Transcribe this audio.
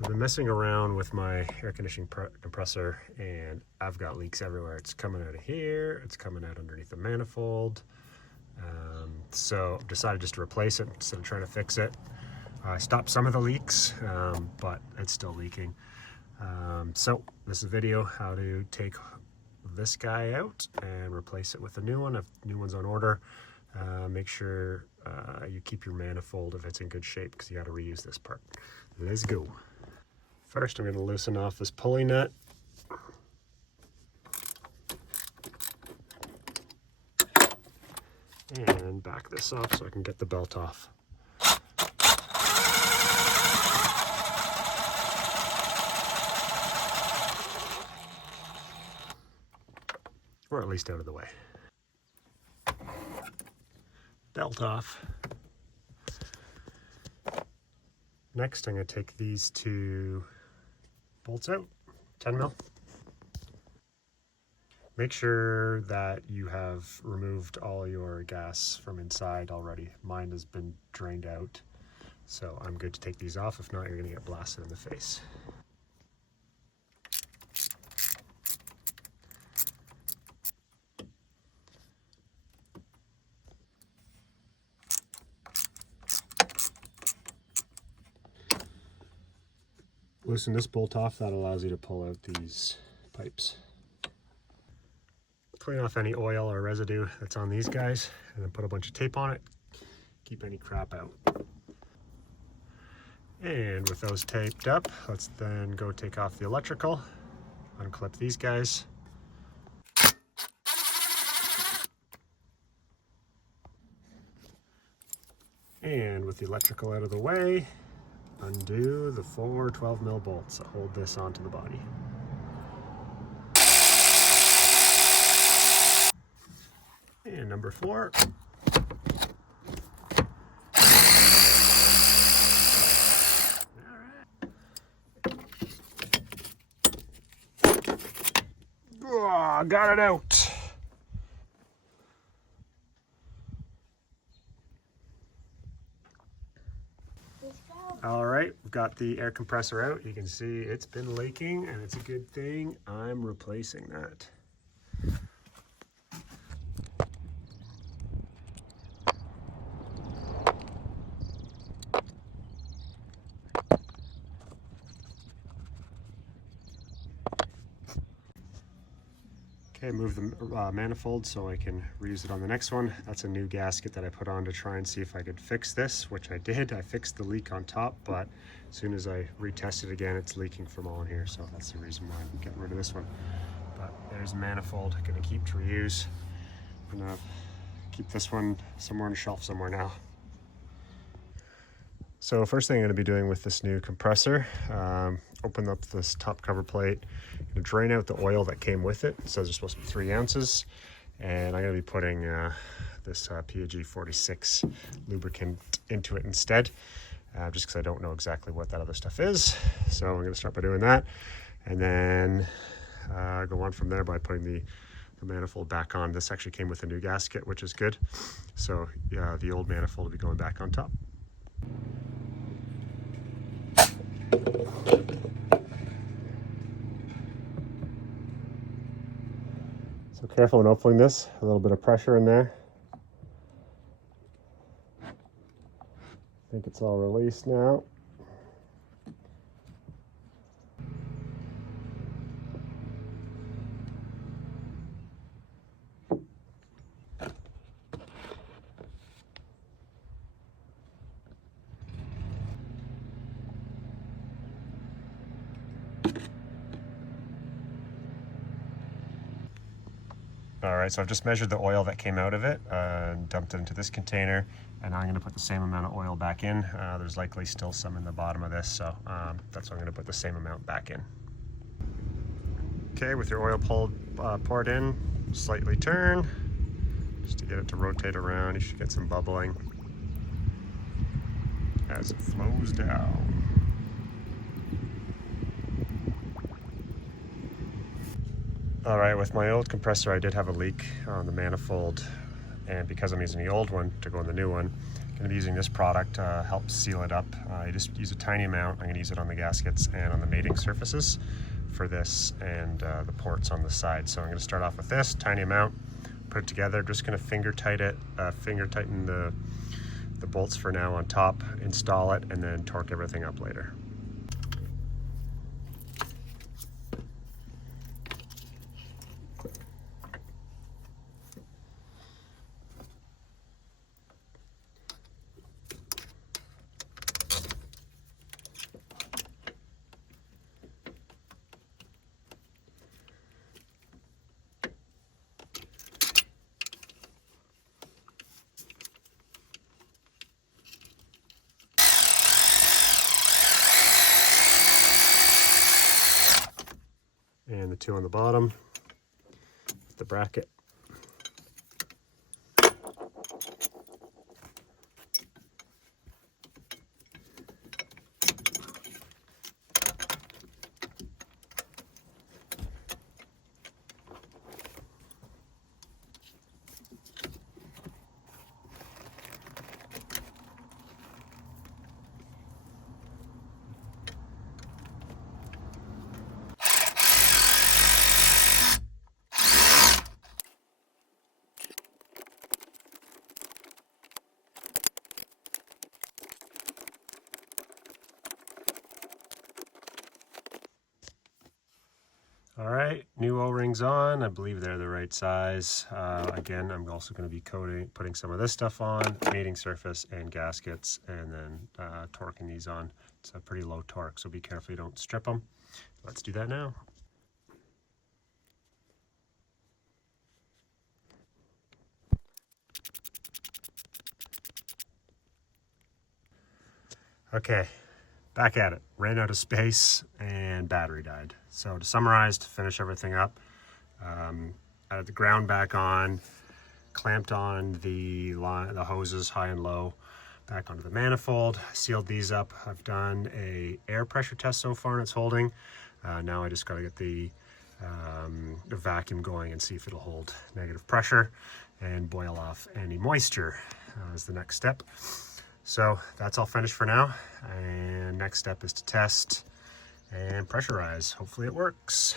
So I've been messing around with my air conditioning compressor, and I've got leaks everywhere. It's coming out of here, it's coming out underneath the manifold. So I've decided just to replace it instead of trying to fix it. I stopped some of the leaks, but it's still leaking. So this is a video how to take this guy out and replace it with a new one. If new one's on order, make sure you keep your manifold if it's in good shape, because you got to reuse this part. Let's go. First, I'm going to loosen off this pulley nut. And back this off so I can get the belt off. Or at least out of the way. Belt off. Next, I'm going to take these two bolts out, 10 mil. Make sure that you have removed all your gas from inside already. Mine has been drained out, so I'm good to take these off. If not, you're going to get blasted in the face. Loosen this bolt off, that allows you to pull out these pipes. Clean off any oil or residue that's on these guys, and then put a bunch of tape on it. Keep any crap out. And with those taped up, let's then go take off the electrical, unclip these guys. And with the electrical out of the way, undo the 4 12 mil bolts that hold this onto the body. And number 4. Oh, got it out. All right, we've got the air compressor out. You can see it's been leaking, and it's a good thing I'm replacing that. Okay, move the manifold so I can reuse it on the next one. That's a new gasket that I put on to try and see if I could fix this, which I did. I fixed the leak on top, but as soon as I retest it again, it's leaking from all in here. So that's the reason why I'm getting rid of this one. But there's a manifold, I'm gonna keep to reuse. I'm gonna keep this one somewhere on a shelf somewhere now. So first thing I'm going to be doing with this new compressor, open up this top cover plate, gonna drain out the oil that came with it. It says there's supposed to be 3 ounces, and I'm going to be putting this PAG 46 lubricant into it instead, just because I don't know exactly what that other stuff is. So I'm going to start by doing that, and then go on from there by putting the manifold back on. This actually came with a new gasket, which is good. So yeah, the old manifold will be going back on top. So careful when opening this, a little bit of pressure in there. I think it's all released now. All right, so I've just measured the oil that came out of it and dumped it into this container, and I'm gonna put the same amount of oil back in. There's likely still some in the bottom of this, so that's why I'm gonna put the same amount back in. Okay, with your oil poured in, slightly turn, just to get it to rotate around. You should get some bubbling as it flows down. All right, with my old compressor, I did have a leak on the manifold, and because I'm using the old one to go in the new one, going to be using this product to help seal it up. I just use a tiny amount. I'm going to use it on the gaskets and on the mating surfaces for this, and the ports on the side. So I'm going to start off with this tiny amount, put it together. Just going to finger tighten the bolts for now on top, install it, and then torque everything up later. And the two on the bottom, the bracket. All right, new O-rings on. I believe they're the right size. Again, I'm also going to be putting some of this stuff on, mating surface and gaskets, and then torquing these on. It's a pretty low torque, so be careful you don't strip them. Let's do that now. Okay, back at it. Ran out of space and battery died. So to summarize, to finish everything up, added the ground back on, clamped on the hoses high and low back onto the manifold, sealed these up. I've done a air pressure test so far and it's holding. Now I just got to get the vacuum going and see if it'll hold negative pressure and boil off any moisture is the next step. So that's all finished for now, and next step is to test and pressurize. Hopefully it works.